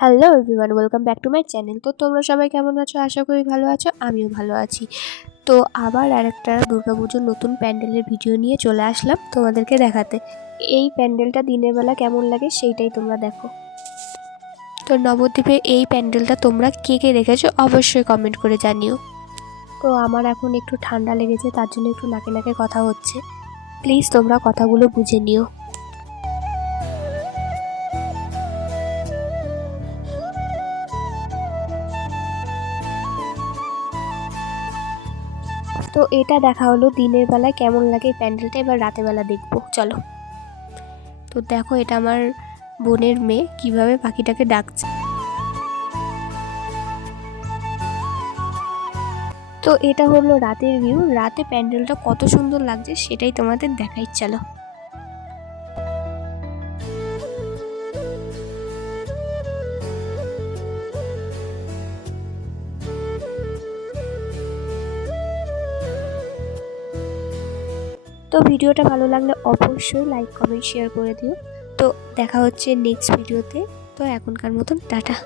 Hello everyone, welcome back to my channel. তো তোমরা সবাই কেমন আছো? আশা করি ভালো আছো, আমিও ভালো আছি। তো আবার আরেকটা দুর্গাপুজোর নতুন প্যান্ডেলের ভিডিও নিয়ে চলে আসলাম তোমাদেরকে দেখাতে। এই প্যান্ডেলটা দিনের বেলা কেমন লাগে সেইটাই তোমরা দেখো। তো নবদ্বীপে এই প্যান্ডেলটা তোমরা কে কে দেখেছো অবশ্যই কমেন্ট করে জানিও। তো আমার এখন একটু ঠান্ডা লেগেছে, তার জন্য একটু নাকে নাকে কথা হচ্ছে, প্লিজ তোমরা কথাগুলো বুঝে নিও। তো এটা দেখা হলো দিনের বেলায় কেমন লাগে প্যান্ডেলটা, এবার রাতের বেলা দেখবো চলো। তো দেখো, এটা আমার বোনের মেয়ে কিভাবে পাখিটাকে ডাকছে। তো এটা হলো রাতের ভিউ, রাতে প্যান্ডেলটা কত সুন্দর লাগছে সেটাই তোমাদের দেখাই চলো। তো ভিডিওটা ভালো লাগলে অবশ্যই লাইক কমেন্ট শেয়ার করে দিও। তো দেখা হচ্ছে নেক্সট ভিডিওতে। তো এখনকার মতন টাটা।